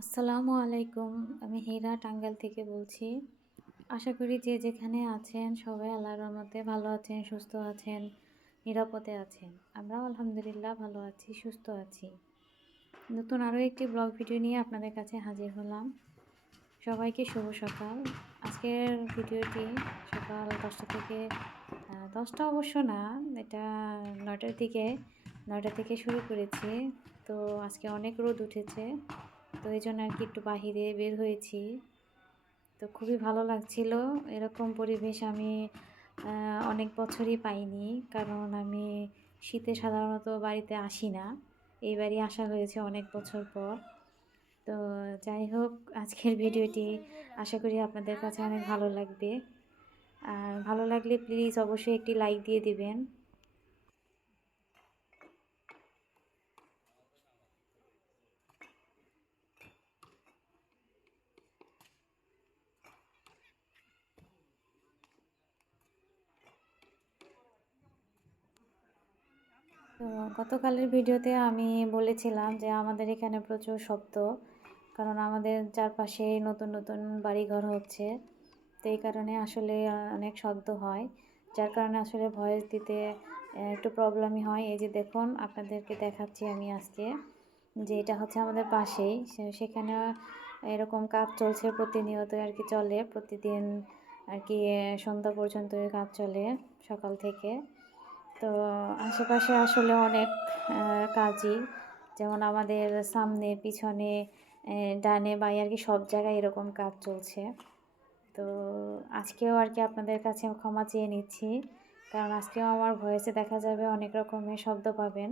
আসসালামু আলাইকুম। আমি হীরা টাঙ্গাইল থেকে বলছি। আশা করি যে যেখানে আছেন সবাই আল্লাহর রহমতে ভালো আছেন, সুস্থ আছেন, নিরাপদে আছেন। আমরাও আলহামদুলিল্লাহ ভালো আছি, সুস্থ আছি। নতুন আরও একটি ব্লগ ভিডিও নিয়ে আপনাদের কাছে হাজির হলাম। সবাইকে শুভ সকাল। আজকের ভিডিওটি সকাল 10টা থেকে 10টা অবশ্য না, এটা 9টা থেকে শুরু করেছি। তো আজকে অনেক রোদ উঠেছে, তো এই জন্য আর কি একটু বাহিরে বের হয়েছি। তো খুবই ভালো লাগছিল। এরকম পরিবেশ আমি অনেক বছরই পাইনি, কারণ আমি শীতে সাধারণত বাড়িতে আসি না। এইবারই আসা হয়েছে অনেক বছর পর। তো যাই হোক, আজকের ভিডিওটি আশা করি আপনাদের কাছে অনেক ভালো লাগবে। আর ভালো লাগলে প্লিজ অবশ্যই একটি লাইক দিয়ে দিবেন। তো গতকালের ভিডিওতে আমি বলেছিলাম যে আমাদের এখানে প্রচুর শব্দ, কারণ আমাদের চারপাশে নতুন নতুন বাড়িঘর হচ্ছে। তো এই কারণে আসলে অনেক শব্দ হয়, যার কারণে আসলে ভয়েস দিতে একটু প্রবলেমই হয়। এই যে দেখুন, আপনাদেরকে দেখাচ্ছি আমি আজকে, যে এটা হচ্ছে আমাদের পাশেই, সেখানে এরকম কাজ চলছে প্রতিনিয়ত আর কি, চলে প্রতিদিন আর কি। সন্ধ্যা পর্যন্ত কাজ চলে সকাল থেকে। তো আশেপাশে আসলে অনেক কাজই, যেমন আমাদের সামনে, পিছনে, ডানে বাঁয়ে আর কি সব জায়গায় এরকম কাজ চলছে। তো আজকেও আর কি আপনাদের কাছে ক্ষমা চেয়ে নিচ্ছি, কারণ আজকেও আমার ভয়েসে দেখা যাবে অনেক রকমের শব্দ পাবেন।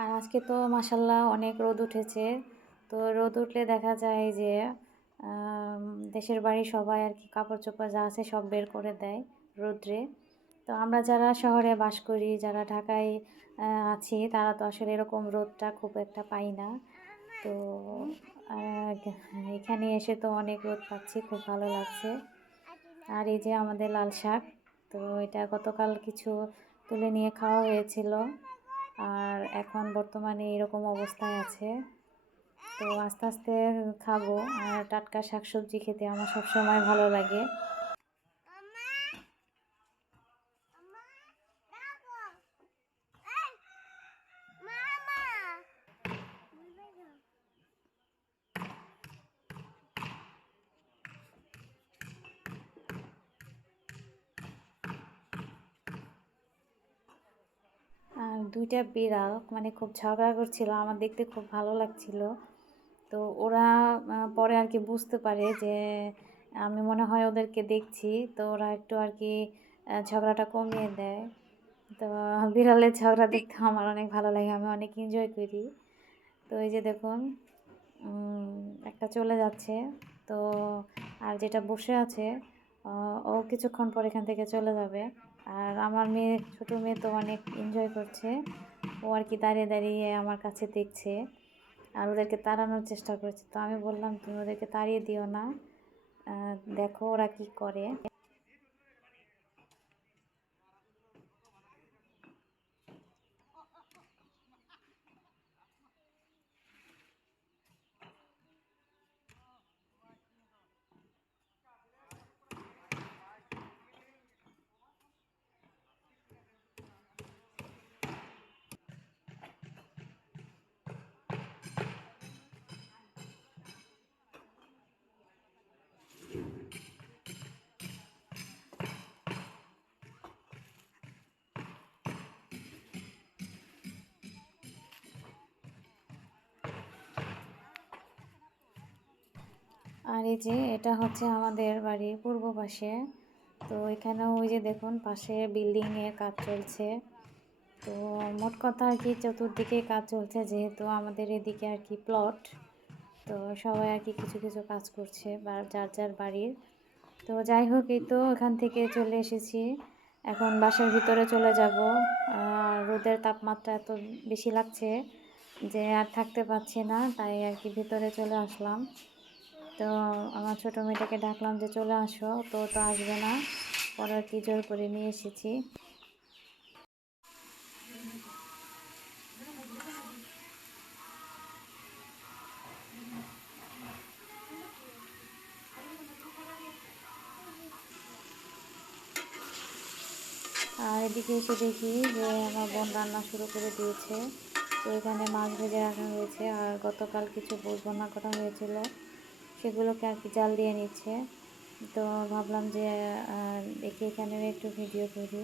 আর আজকে তো মাসাল্লাহ অনেক রোদ উঠেছে। তো রোদ উঠলে দেখা যায় যে দেশের বাড়ি সবাই আর কি কাপড় চোপড় যা আছে সব বের করে দেয় রোদ্রে। তো আমরা যারা শহরে বাস করি, যারা ঢাকায় আছি, তারা তো আসলে এরকম রোদটা খুব একটা পাই না। তো এখানে এসে তো অনেক রোদ পাচ্ছি, খুব ভালো লাগছে। আর এই যে আমাদের লাল শাক, তো এটা গতকাল কিছু তুলে নিয়ে খাওয়া হয়েছিল, আর এখন বর্তমানে এরকম অবস্থায় আছে। তো আস্তে আস্তে খাবো। আর টাটকা শাকসবজি খেতে আমার সবসময় ভালো লাগে। আর দুইটা বিড়াল মানে খুব ঝগড়া করছিল, আমার দেখতে খুব ভালো লাগছিল। তো ওরা পরে আর কি বুঝতে পারে যে আমি মনে হয় ওদেরকে দেখছি, তো ওরা একটু আর কি ঝগড়াটা কমিয়ে দেয়। তো বিড়ালের ঝগড়া দেখতে আমার অনেক ভালো লাগে, আমি অনেক এনজয় করি। তো এই যে দেখুন, একটা চলে যাচ্ছে। তো আর যেটা বসে আছে, ও কিছুক্ষণ পর এখান থেকে চলে যাবে। আর আমার মেয়ে, ছোটো মেয়ে তো অনেক এনজয় করছে। ও আর কি দাঁড়িয়ে দাঁড়িয়ে আমার কাছে দেখছে, আর ওদেরকে তাড়ানোর চেষ্টা করছে। তো আমি বললাম, তুমি ওদেরকে তাড়িয়ে দিও না, দেখো ওরা কি করে। আর এই যে এটা হচ্ছে আমাদের বাড়ির পূর্ব পাশে। তো এখানেও ওই যে দেখুন, পাশে বিল্ডিংয়ের কাজ চলছে। তো মোট কথা আর কি চতুর্দিকে কাজ চলছে, যেহেতু আমাদের এদিকে আর কি প্লট। তো সবাই আর কি কিছু কিছু কাজ করছে বা যার যার বাড়ির। তো যাই হোক, এই তো এখান থেকে চলে এসেছি। এখন বাসার ভিতরে চলে যাব। আর রোদের তাপমাত্রা এত বেশি লাগছে যে আর থাকতে পারছি না, তাই আর কি ভিতরে চলে আসলাম। তো আমার ছোটো মেয়েটাকে ডাকলাম যে চলে আসো, তো আসবে না, পরে আর কি জোর করে নিয়ে এসেছি। আর এদিকে এসে দেখি যে আমার বোন রান্না শুরু করে দিয়েছে। তো এখানে মাছ ভেজে রাখা হয়েছে, আর গতকাল কিছু পোস্ট রান্না করা হয়েছিল, সেগুলোকে আর কি জাল দিয়ে নিচ্ছে। তো ভাবলাম যে দেখি এখানে একটু ভিডিও করি।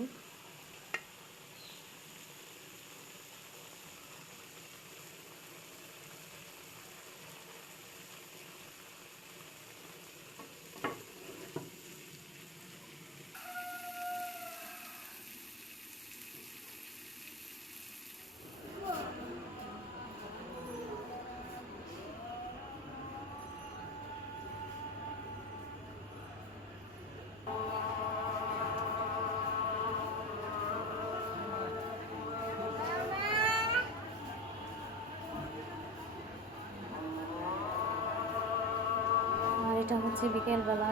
আর এটা হচ্ছে বিকেলবেলা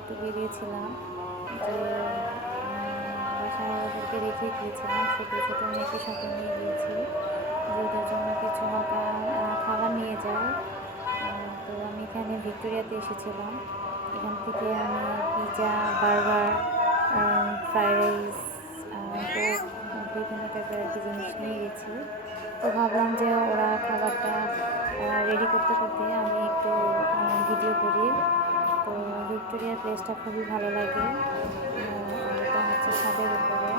একটু বেরিয়েছিলাম, যে বাসায় ওদেরকে রেখে গিয়েছিলাম, ছোটো মেয়েকে সাথে নিয়ে গিয়েছি যে ওদের জন্য কিছু হালকা খাবার নিয়ে যায়। তো আমি এখানে ভিক্টোরিয়াতে এসেছিলাম। এখান থেকে আমি pizza, burger, fried rice, Coke, বিভিন্ন টাইপের আর কি জিনিস নিয়ে গেছি। তো ভাবলাম যে ওরা খাবারটা রেডি করতে করতে আমি একটু ভিডিও করি। তো ভিক্টোরিয়ার প্লেসটা খুবই ভালো লাগে। আর এটা হচ্ছে ছাদের উপরে।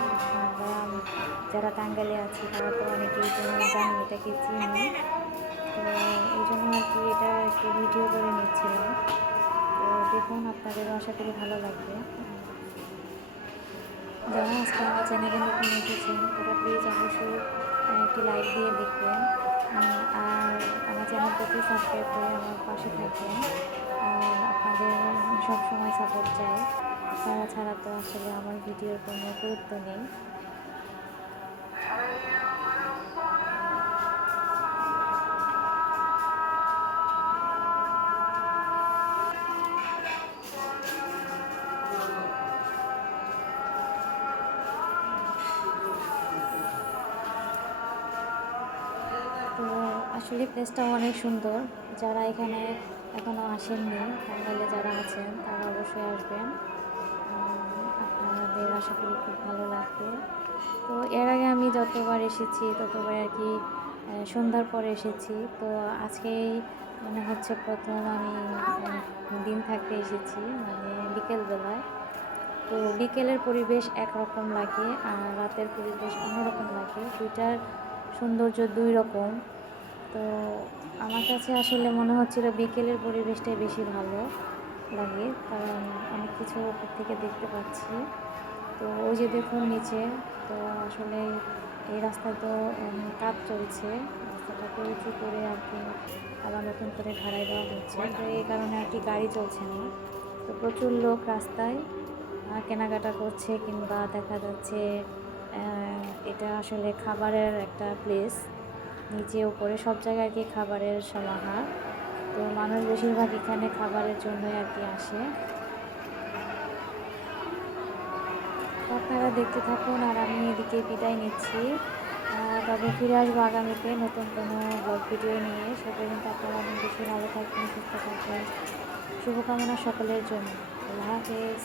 আমরা যারা টাঙ্গাইলে আছি তারা তো অনেকেই জানি, এটাকে চিনি। তো এই জন্য আর কি এটা একটু ভিডিও করে নিচ্ছিলাম। তো দেখুন, আপনাদেরও আশা করি ভালো লাগবে। যারা আজকে আমার চ্যানেলে নতুন এসেছেন তারা প্লিজ অবশ্যই একটি লাইক দিয়ে দেখবেন, আর আমার চ্যানেলটাকে সাবস্ক্রাইব করে আমার পাশে থাকবেন। আর আপনাদের সবসময় সাপোর্ট চাই, আপনারা ছাড়া তো আসলে আমার ভিডিওর কোনো গুরুত্ব নেই। তো আসলে প্লেসটা অনেক সুন্দর। যারা এখানে এখনও আসেননি, টাঙ্গাইলে যারা আছেন তারা অবশ্যই আসবেন। আপনাদের আশা করি খুব ভালো লাগবে। তো এর আগে আমি যতবার এসেছি ততবার আর কি সন্ধ্যার পরে এসেছি। তো আজকেই মনে হচ্ছে প্রথম আমি দিন থাকতে এসেছি, মানে বিকেলবেলায়। তো বিকেলের পরিবেশ একরকম লাগে আর রাতের পরিবেশ অন্যরকম লাগে, দুইটার সৌন্দর্য দুই রকম। তো আমার কাছে আসলে মনে হচ্ছিল বিকেলের পরিবেশটাই বেশি ভালো লাগে, কারণ অনেক কিছু উপর থেকে দেখতে পাচ্ছি। তো ওই যে দেখুন নিচে, তো আসলে এই রাস্তায় তো কাজ চলছে, রাস্তাটাকে উঁচু করে আর কি আবার নতুন করে ঢালাই দেওয়া হচ্ছে। তো এই কারণে আর কি গাড়ি চলছে না। তো প্রচুর লোক রাস্তায় কেনাকাটা করছে, কিংবা দেখা যাচ্ছে এটা আসলে খাবারের একটা প্লেস, নিচে উপরে সব জায়গায় আর কি খাবারের সমাহার। তো মানুষ বেশিরভাগ এখানে খাবারের জন্যই আর কি আসে। আপনারা দেখতে থাকুন, আর আমি এদিকে বিদায় নিচ্ছি। তবে ফিরে আসবো আগামীতে নতুন কোনো ব্লগ ভিডিও নিয়ে। সে পর্যন্ত আপনারা অনেক বেশি ভালো থাকবেন, সুস্থ থাকবেন। শুভকামনা সকলের জন্য। আল্লাহ হাফেজ।